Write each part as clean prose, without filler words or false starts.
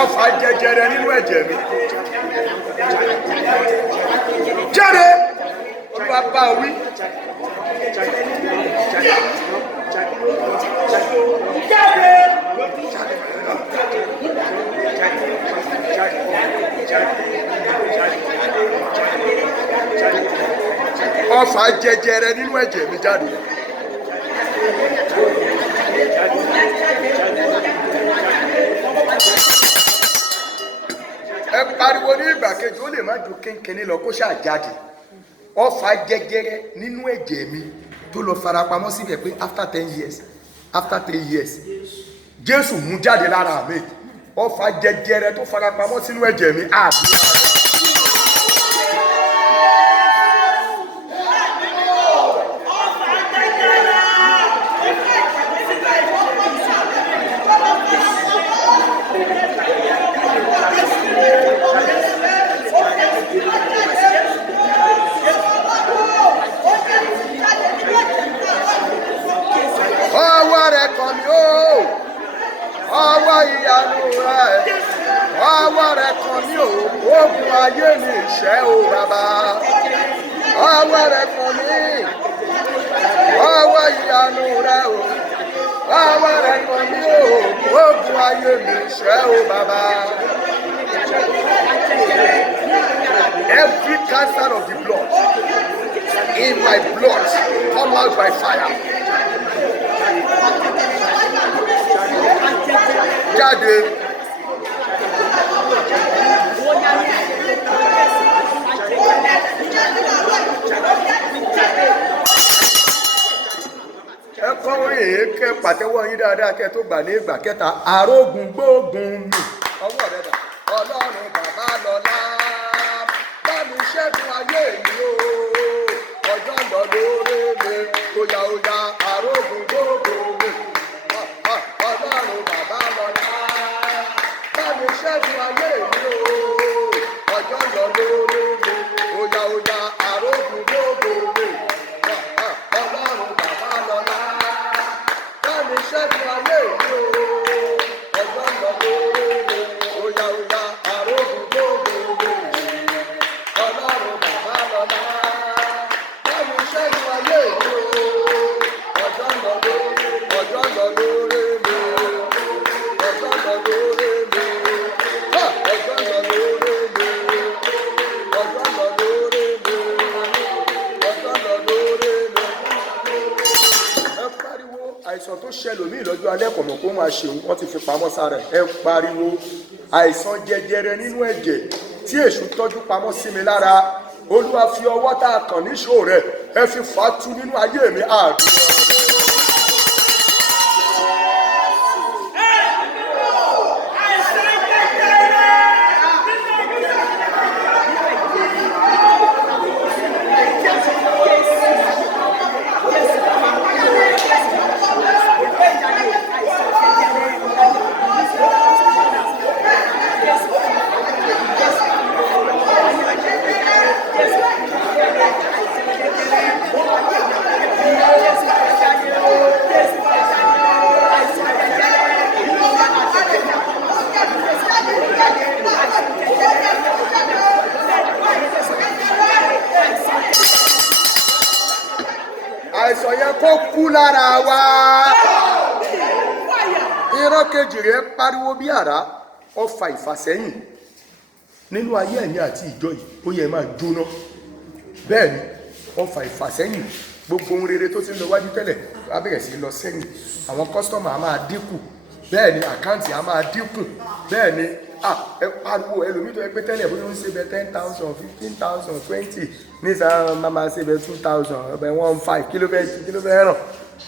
Ọfà jẹjẹrẹ nínú ẹ̀jẹ̀ mi. Jáde! Olúwa bá wí. Jáde! Ọfà jẹjẹrẹ nínú ẹ̀jẹ̀ mi jáde. Ẹ pariwo ní ìgbà kejì, ó lè má ju kínkínní lọ kó ṣáà jáde. Ọfà jẹjẹrẹ nínú ẹ̀jẹ̀ mi tó lọ farapamọ́ síbẹ̀ pé after 10 years, after 3 years, Jésù mú jáde lára mi. Ọfà jẹjẹrẹ tó farapamọ́ sínú ẹ̀jẹ̀ mi àdúrà. Ọwọ́ rẹ̀ kàn mí o, ọwọ́ ìyanu rẹ̀, ọwọ́ rẹ̀ kàn mí o, ogun ayé mi ìṣẹ́ o bàbá. Ọwọ́ rẹ̀ kàn mí, ọwọ́ ìyanu rẹ̀ o, ọwọ́ rẹ̀ kàn mí o, ogun ayé mi ìṣẹ́ o bàbá. Every cancer of the blood in my blood come out by fire. Jáde. Ẹ kọ́ orin èé kẹ́ pàtẹ́wọ́ yín dáadáa kẹ́ tó gbà ní ìgbà kẹta. Arógun gbógun mi. Ọwọ́ rẹ̀ dà. Ọlọ́run bàbá lọ́lá. Bá mi ṣẹ́gun ayé mi o. Ọjọ́ ń lọ lórí mi. Oya oya arógun gbógun mi. Ọlọ́run bàbá lọ́lá. Bá mi ṣẹ́gun ayé mi o. Ọjọ́ ń lọ lórí mi. Oya oya arógun gbógun mi. Ọlọ́run bàbá lọ́lá. Bá mi ṣẹ́gun ayé mi o. Ọjọ́ ń lọ lórí mi. Oya oya arógun gbógun mi. Ọlọ́run bàbá lọ́lá. Bá mi ṣẹ́gun ayé mi o. Ọjọ́ ń lọ lórí mi. Ọjọ́ ń lọ lórí mi. Ọjọ́ ń lọ lórí mi. Ọjọ́ ń lọ lórí mi. Ọjọ́ ń lọ lórí mi. Ọjọ́ ń lọ lórí mi. Ẹ pariwo àìsàn tó ṣẹlòmíì lọ́jọ́ alẹ́ kò mọ̀ kó máa ṣeun, wọ́n ti fi pamọ́ sára ẹ̀. Ẹ pariwo àìsàn jẹjẹrẹ nínú ẹ̀jẹ̀ tí èṣù tọ́jú pamọ́ sí mi lára. Olúwa fi ọwọ́ tá a kàn níṣó rẹ̀ ẹ fi fà á tú nínú ayé mi àdúrà. Àìsàn yẹn kó kú lára wa. Irọ́ kejì rẹ̀ pariwo bí àrá, ọfà ìfàsẹ́yìn nínú ayé ẹ̀mí àti ìjọ yìí ó yẹ máa jóná. Bẹ́ẹ̀ ni ọfà ìfàsẹ́yìn, gbogbo ohun rere tó ti ń lọ wájú tẹ́lẹ̀ á bẹ̀rẹ̀ sí lọ sẹ́yìn. Àwọn kọ́sítọ́mù á máa dínkù, bẹ́ẹ̀ ni àkáǹtì á máa dínkù, bẹ́ẹ̀ ni ẹ pariwo ẹlòmíì tó yẹ pé tẹ́lẹ̀ bóyá ó ń ṣe bẹ 10,000 15,000 20 nísà máa ṣe bẹ 2,000 ọbẹ̀ 1,500 kí ló fẹ́ ràn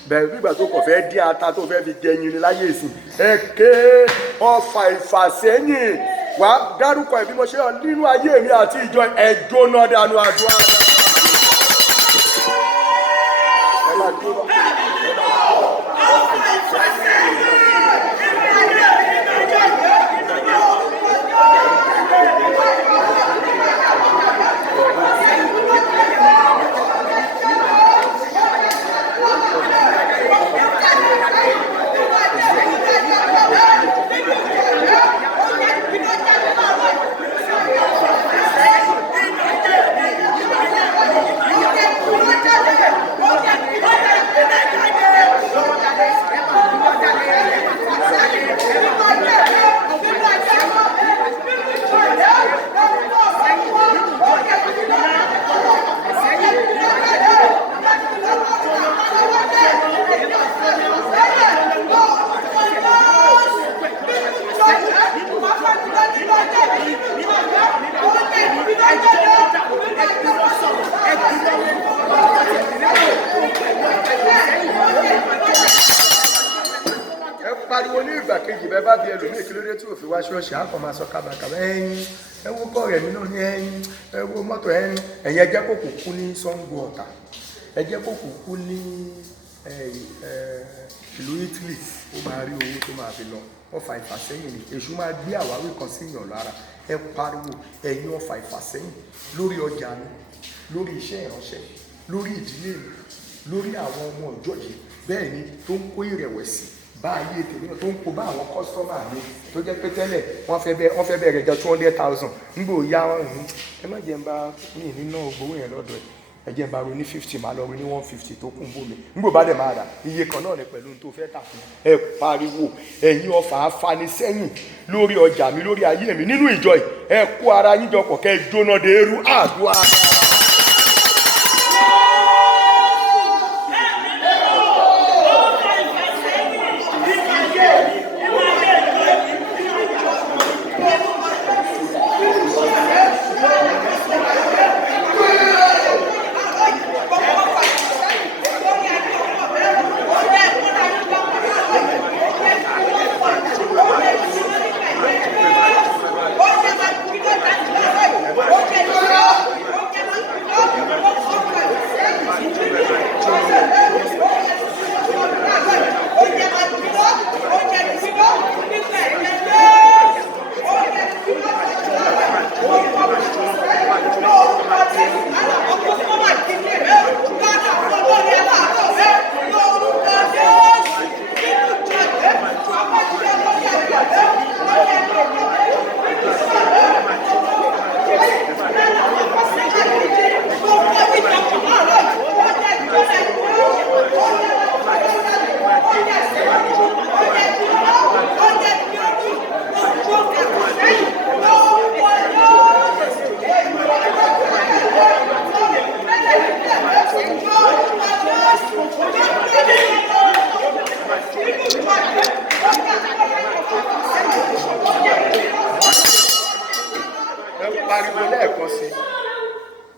bẹ̀rẹ̀ bí ìgbà tó kọ̀ fẹ́ dín ata tó fẹ́ fi jẹyin ní láyé ìsìn. Ẹ ké ọfà ìfàsẹ́yìn wá dárúkọ ìbí mo ṣe hàn nínú ayé mi àti ìjọ ẹjọ́ náà dànù àdúrà. Ẹ máa dúró. kejì bẹ́ẹ̀ bá bí ẹlòmíì kí ló dé tí òfin wá ṣọ́ọ̀ṣì á kàn máa sọ kábàkàbà ẹyin ẹ wo kọ́ rẹ̀ mí náà ní ẹyin ẹ wo mọ́tò ẹyin ẹ̀yin ẹ jẹ́ kó kù kú ní Ṣàngó Ọ̀tà ẹ jẹ́ kó kù kú ní ìlú Italy ó máa rí owó tó máa fi lọ ọfà ìfàsẹ́yìn ni èṣù máa gbé àwáwí kan sí ìyàn lára ẹ pariwo ẹ̀yin ọfà ìfàsẹ́yìn lórí ọjà mi lórí iṣẹ́ ìránṣẹ́ lórí ìdílé mi lórí àwọn ọmọ ìjọ yìí bẹ́ẹ̀ ni tó ń kó ìrẹ̀wẹ̀sì bá ayé tèmi náà tó ń kó bá àwọn kọ́sítọ́mà mi tó jẹ́ pé tẹ́lẹ̀ wọ́n fẹ́ bẹ̀rẹ̀ jọ 200,000 nígbò ya ẹ má jẹ́ ń bá mi nínú gbowó yẹn lọ́dọ̀ ẹ jẹ́ ń bá ro ní 50 máa lọ ro ní 150 tó kún bómi nígbò bá dẹ̀ máa rà iye kan náà ni pẹ̀lú tó fẹ́ tà fún ẹ pariwo ẹ̀yin ọfà afanisẹ́yìn lórí ọjà mi lórí ayé mi nínú ìjọ yìí ẹ kó ara yín jọ pọ̀ kẹ́ ẹ jóná de eru àdúrà.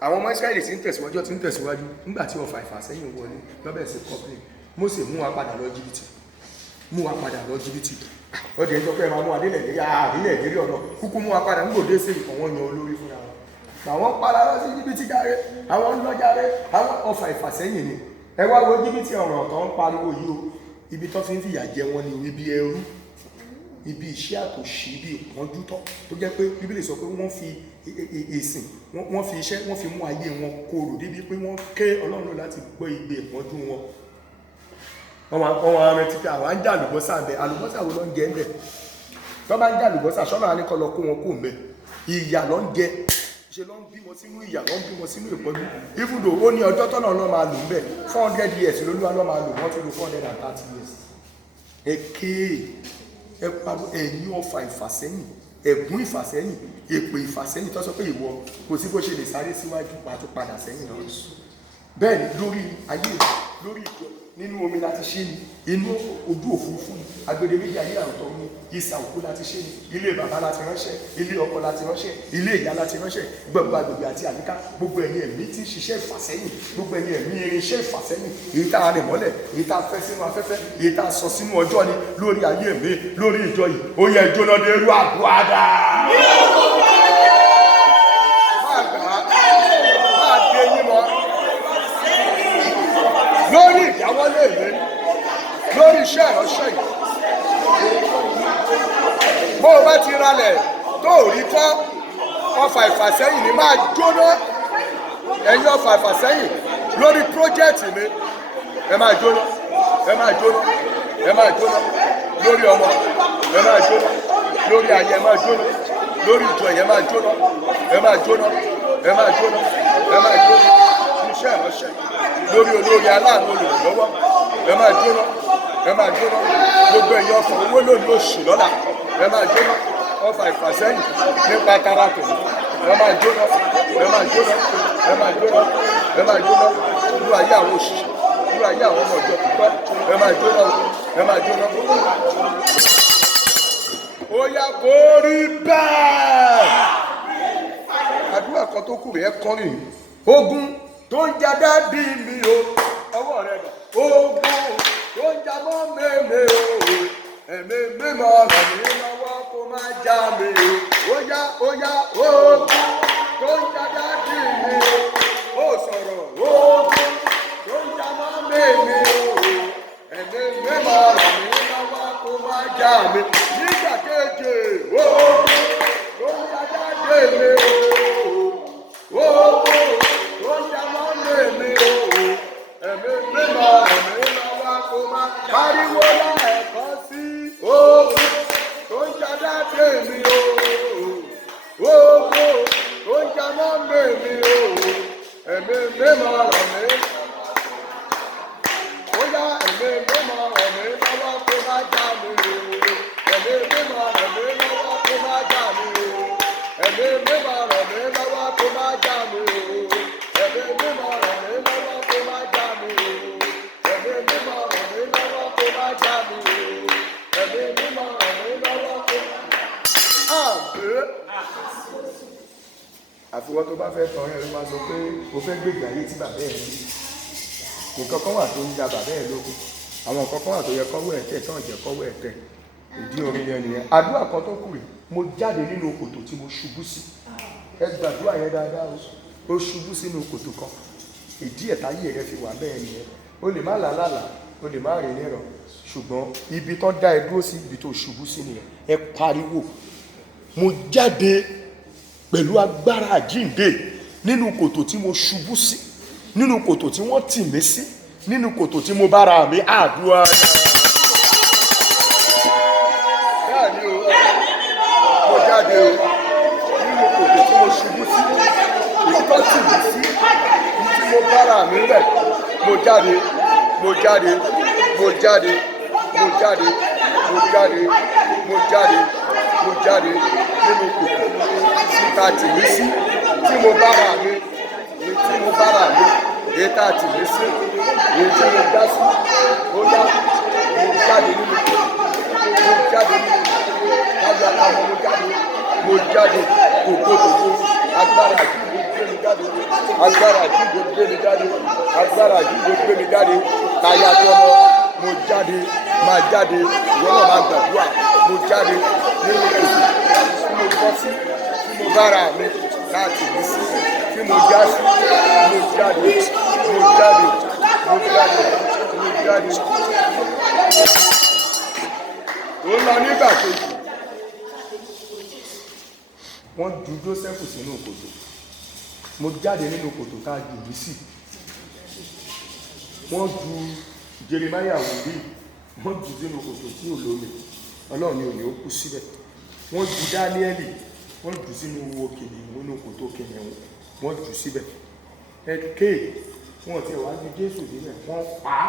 àwọn ọmọ Ísírẹ́lì tí ń tẹ̀síwájú nígbà tí ọfà ìfàsẹ́yìn wọlé lọ́bẹ̀ sí kọ́pìnì Mósè mú wa padà lọ Íjíbítì ọdẹ ẹjọ́ pé ẹ máa mú adílẹ̀ lérí ọ̀nà kúkú mú wa padà ń gbòdé sí ìkọ̀wọ́n yan olórí fúnra wọn àwọn padà lọ sí Íjíbítì járe àwọn ń lọ járe àwọn ọfà ìfàsẹ́yìn ni ẹ wá wo Íjíbítì ọ̀ràn tó ń pariwo yìí o ibi tó fi ń fìyà jẹ wọn ni ibi ẹrú ibi iṣẹ́ àtòṣì ibi ìpọ́njú tó jẹ́ pé Bíbélì sọ pé wọ́n fi ìsìn wọ́n fi iṣẹ́ wọ́n fi mú ayé wọn korò débi pé wọ́n ké Ọlọ́run láti gbọ́ igbe ìpọ́njú wọn wọ́n wá rántí pé àwọn ń jà àlùbọ́sà ń bẹ àlùbọ́sà wo ló ń jẹ ń bẹ tó bá ń jà àlùbọ́sà sọ́nà àníkọ́ lọ kó wọn kó ń bẹ ìyà ló ń jẹ ṣe ló ń bímọ sínú ìyà ló ń bímọ sínú ìpọ́njú even though ó ní ọjọ́ tọ́nà náà máa lò ń bẹ 400 years lolúwa náà máa lò wọ́n ti lò 430 years ẹ pariwo ẹ̀yin ọfà ìfàsẹ́yìn ẹ̀gún ìfàsẹ́yìn èpè ìfàsẹ́yìn tó sọ pé ìwọ kò sí bó ṣe lè sáré síwájú pàtó padà sẹ́yìn náà bẹ́ẹ̀ ni lórí ayé lórí ìjọ nínú omi láti ṣe ni inú ojú òfurufú ni agbede méjì ayé àrùtọ̀ ní ìsà òkú láti ṣe ni ilé bàbá láti ránṣẹ́ ilé ọkọ láti ránṣẹ́ ilé ìyá láti ránṣẹ́ gbogbo agbègbè àti àyíká gbogbo ẹ̀yin ẹ̀mí tí ń ṣiṣẹ́ ìfàsẹ́yìn gbogbo ẹ̀yin ẹ̀mí irinṣẹ́ ìfàsẹ́yìn èyí tá a rìn mọ́lẹ̀ èyí tá a fẹ́ sínú afẹ́fẹ́ èyí tá a sọ sínú ọjọ́ ni lórí ayé mi lórí ìjọ yìí ó yẹ ìjóná de irú àgbàdà. lórí ìdáwọ́lé mi lórí iṣẹ́ ìránṣẹ́ yìí bó o bá ti ralẹ̀ tó ò rí tán ọfà ìfàsẹ́yìn ni máa jóná ẹ̀yin ọfà ìfàsẹ́yìn lórí pírójẹ́tì mi ẹ máa jóná lórí ọmọ ẹ máa jóná lórí ayé ẹ máa jóná lórí ìjọ yẹn máa jóná ẹ máa jóná iṣẹ́ ìránṣẹ́ lórí olórí aláàánú olùrànlọ́wọ́ ẹ máa jóná gbogbo ẹ̀yin ọkọ̀ owó lónìí oṣù lọ́la ẹ máa jóná ọfà ìfàsẹ́yìn nípa tarakò ẹ máa jóná lórí ayé àwọn òṣìṣẹ́ lórí ayé àwọn ọmọ ìjọ pípẹ́ ẹ máa jóná ó yá kó rí bẹ́ẹ̀ àdúrà kan tó kù rẹ̀ kọrin ogun tó ń jà dádì mi o ọwọ́ rẹ̀ dà ogun tó ń jà mọ́ mẹ́mẹ́ o ẹ̀mí mímọ́ ràn mí lọ́wọ́ kó má já mi ó yá ogun tó ń jáde dì mí ó sọ̀rọ̀ ogun tó ń já mọ́ mi ẹ̀mí mímọ́ ràn mí lọ́wọ́ kó má já mi nígbà keje ogun tó ń jáde dì mí ogun tó ń já mọ́ mi ẹ̀mí mímọ́ ràn mí lọ́wọ́ kó má pariwo lẹ́ẹ̀kan sí ogun tó ń jáde dì mí ogun tó ń já mọ́ mi ẹ̀mí mímọ́ ràn mí ó yá ẹ̀mí mímọ́ ràn mí lọ́wọ́ kó má já mi ẹ̀mí mímọ́ ràn mí lọ́wọ́ kó má já mi ẹ̀mí mímọ́ ràn mí lọ́wọ́ kó má já mi ẹ̀mí mímọ́ ràn mí lọ́wọ́ kó má já mi ẹ̀mí mímọ́ ràn mí lọ́wọ́ kó má já mi ẹ̀mí mímọ́ ràn mí lọ́wọ́ kó má àfiwọ́ tó bá fẹ́ tọrẹ ló máa sọ pé o fẹ́ gbègbè ayé tí bàbá ẹ̀ ní nǹkan kan wà tó ń ja bàbá ẹ̀ lógun àwọn nǹkan kan wà tó yẹ kọ́wọ́ ẹ̀tẹ̀ tán jẹ́ kọ́wọ́ ẹ̀tẹ̀ ìdí orin yẹn nìyẹn àdúrà kan tó kù rè mo jáde nínú kòtò tí mo ṣubú sí ẹ gbàdúrà yẹn dáadáa o ṣubú sínú kòtò kan ìdí ẹ̀táyé rẹ fi wà bẹ́ẹ̀ nìyẹn o lè má làálàá o lè má rìn nírọ̀ ṣùgbọ́n ibi tán dá ẹ dúró sí ibi tó ṣubú sí nìyẹn ẹ pariwo mo jáde pẹ̀lú agbára àjíǹde nínú kòtò tí mo ṣubú sí nínú kòtò tí wọ́n tì mí sí nínú kòtò tí mo bára mi àdúrà bẹ́ẹ̀ ni o mo jáde o nínú kòtò tí mo ṣubú sí èyí tó tì mí sí èyí tí mo bára mi rẹ̀ mo jáde mo jáde mo jáde mo jáde mo jáde mo jáde mo jáde nínú kòtò síta tì mí sí tí mo bára mi èyí tí mo bára mi èyí tá a tì mí sí èyí tí mo dá sí ó yá mo jáde nínú kòtò mo jáde nínú kájà àmọ́ mo jáde kòkòtòkò agbára àjíǹde gbé mi jáde agbára àjíǹde gbé mi jáde agbára àjíǹde gbé mi jáde táyà tọmọ mo jáde máa jáde ìwọ náà máa gbàdúrà mo jáde nínú kòtò tí mo bọ́ sí tí mo bára mi láti mí sí tí mo já sí mo jáde mo jáde mo jáde mo jáde. ó lọ nígbà kejì wọ́n ju Jósẹ́fù sínú kòtò mo jáde nínú kòtò tá a jù mí sí wọ́n ju Jeremáyà wòlíì wọ́n jù sínú kòtò tí ò lómi Ọlọ́run ni òní ó kú síbẹ̀ wọ́n ju Dáníẹ́lì wọ́n jù sínú owó kìnìún nínú kòtò kìnìún wọ́n jù síbẹ̀ ẹ̀kẹ́ wọ́n ti wá ju Jésù níbẹ̀ wọ́n pa á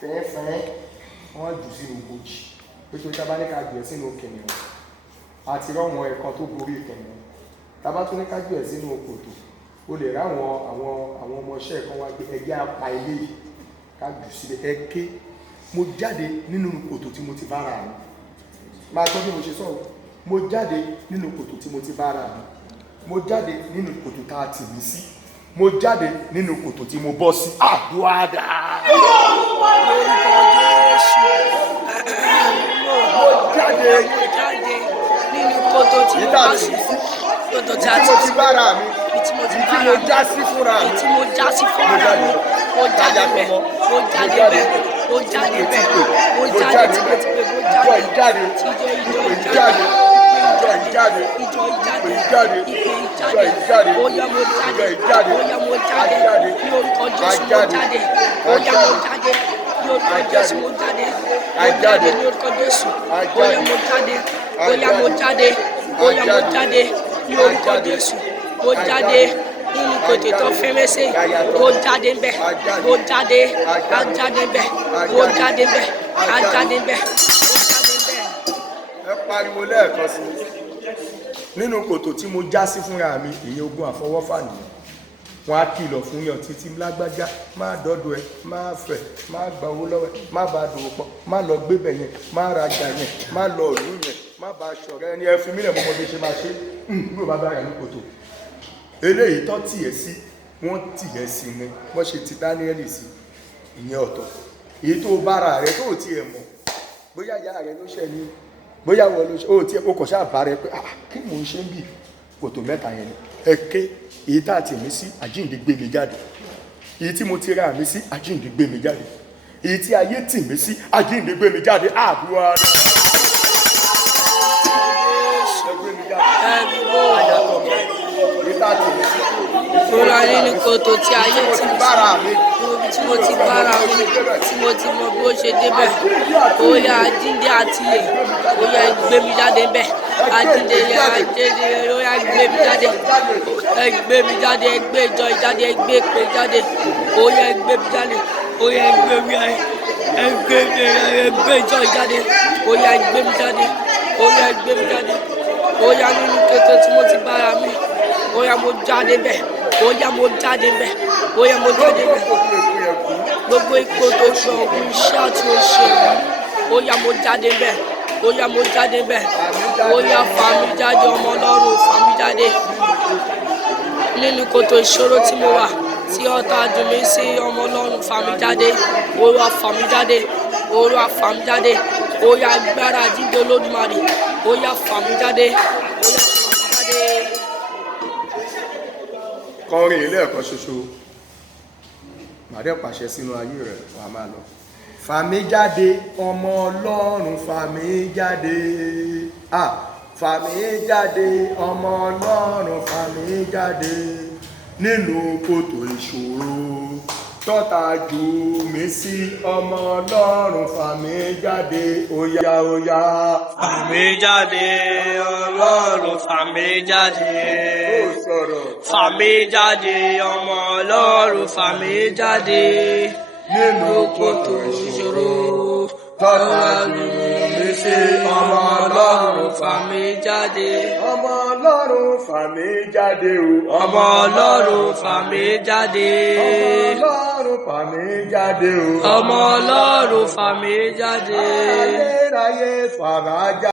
fẹ́ẹ́fẹ́ẹ́ wọ́n jù sínú bòjì pé tábánikà jù ẹ́ sínú kìnìún àti rọ́wọ́n ẹ̀kan tó borí kìnìún tábátúníká jù ẹ́ sínú kòtò o lè ráwọn àwọn ọmọọṣẹ́ kan wá gbé ẹgbẹ́ apá ilé yìí ká jù síbẹ̀ ẹ̀kẹ́ mo jáde nínú kòtò tí mo ti bára mi máa gbọ́ bí mo ṣe sọ̀rọ̀ mo jáde nínú kòtò tí mo ti bára mi mo jáde nínú kòtò tá a tì mí sí mo jáde nínú kòtò tí mo bọ́ sí àdúrà mo jáde nínú kòtò tí mo bá sí kòtò tí mo ti bára mi tí mo já sí fúnra mi tí mo já sí fúnra mi mo jáde bẹ́ẹ̀ mo jáde bẹ́ẹ̀ mo jáde bẹ́ẹ̀ mo jáde tipẹ́tipẹ́ mo jáde ìjọ ìjáde ìpè ìjáde bóyá mo jáde ní orúkọ Jésù mo jáde bóyá mo jáde ní orúkọ Jésù mo jáde ní orúkọ Jésù bóyá mo jáde ní orúkọ Jésù mo jáde nínú kòtò tó fẹ́mẹ́sẹ̀ mo jáde ń bẹ̀ mo jáde ajáde ń bẹ̀ mo jáde ń bẹ̀ ajáde ń bẹ̀. ẹ pariwo lẹ́ẹ̀kan sí nínú kòtò tí mo já sí fúnra mi ìyẹn ogun àfọwọ́fà nìyẹn wọn á kìlọ̀ fún yàn títí lágbájá má dọ́dọ̀ ẹ má fẹ́ má gba owó lọ́wọ́ ẹ má bá dòwò pọ̀ má lọ gbébẹ̀ yẹn má rajà yẹn má lọ ìlú yẹn má bá aṣọ rẹ ní ẹ fi mílẹ̀ mọ́mọ́ bí ṣe máa ṣe nígbà bá bára ní kòtò eléyìí tó tì ẹ́ sí wọ́n tì ẹ́ sí ni wọ́n ṣe ti Dáníẹ́lì sí ìyẹn ọ̀tọ̀ èyí tó bára rẹ tó tiẹ̀ mọ̀ bóyá ìyá rẹ ló ṣẹ̀ ni bóyá wọ́n ló ṣe ó tí ó kọ̀ ṣáà bá rẹ pé kí mò ń ṣe ń bì kòtò mẹ́ta yẹn ni ẹ̀kẹ́ èyí tá àti mi sí àjíǹde gbé mi jáde, èyí tí mo ti ra mi sí àjíǹde gbé mi jáde, èyí tí ayé tì mí sí àjíǹde gbé mi jáde àdúrà rẹ. Ìrora nínú kòtò tí ayé ti mi sí, tí mo ti bára mi, tí mo ti mọ bí ó ṣe débẹ̀. Ó yá àjíǹde àti ìyè, ó yá gbé mi jáde bẹ́ẹ̀. Àjíǹde yá àjíǹde, ó yá gbé mi jáde. Ẹ gbé mi jáde, ẹ gbé ìjọ ìjáde, ẹ gbé ìpè jáde. Ó yá gbé mi jáde, ó yá gbé mi jáde. Ẹ gbé ìjọ ìjáde, ó yá gbé mi jáde, ó yá gbé mi jáde. Ó yá nínú kòtò tí mo ti bára mi, ó yá mo jáde bẹ́ẹ̀. Ó yá mo jáde bẹ́ẹ̀. Ó yá mo jáde bẹ́ẹ̀. Gbogbo ipò tó ṣe ọ̀gbìn iṣẹ́ àti oṣù yìí, ó yá mo jáde bẹ́ẹ̀. Ó yá mo jáde bẹ́ẹ̀. Ó yá fà mí jáde ọmọ Ọlọ́run, fà mí jáde nínú kòtò ìṣòro tí mo wà, tí ọ̀tá dùn mí sí ọmọ Ọlọ́run, fà mí jáde. Ó yá fà mí jáde. Ó yá fà mí jáde. Ó yá agbára àjíǹde Olódùmarè, ó yá fà mí jáde. Ó yá fà mí jáde. Kọrin ilé ẹ̀kọ́ ṣoṣo màdé pàṣẹ sínú ayé rẹ̀ wà máa lọ. Fà mí jáde ọmọ Ọlọ́run, fà mí jáde, fà mí jáde ọmọ Ọlọ́run, fà mí jáde nínú kòtò ìṣòro tọ́ta jù mí sí ọmọ Ọlọ́run, fà mí jáde óyá óyá. Fà mí jáde Ọlọ́run, fà mí jáde. Ó sọ̀rọ̀. Fà mí jáde ọmọ Ọlọ́run, fà mí jáde nínú kòtò ìṣòro tọ́ta jù mí sí ọmọ Ọlọ́run, fà mí jáde. ọmọ Ọlọ́run, fà mí jáde o. Ọmọ Ọlọ́run, fà mí jáde. ọmọ Ọlọ́run, fà mí jáde o. Ọmọ Ọlọ́run, fà mí jáde. ayérayé fà mí jáde.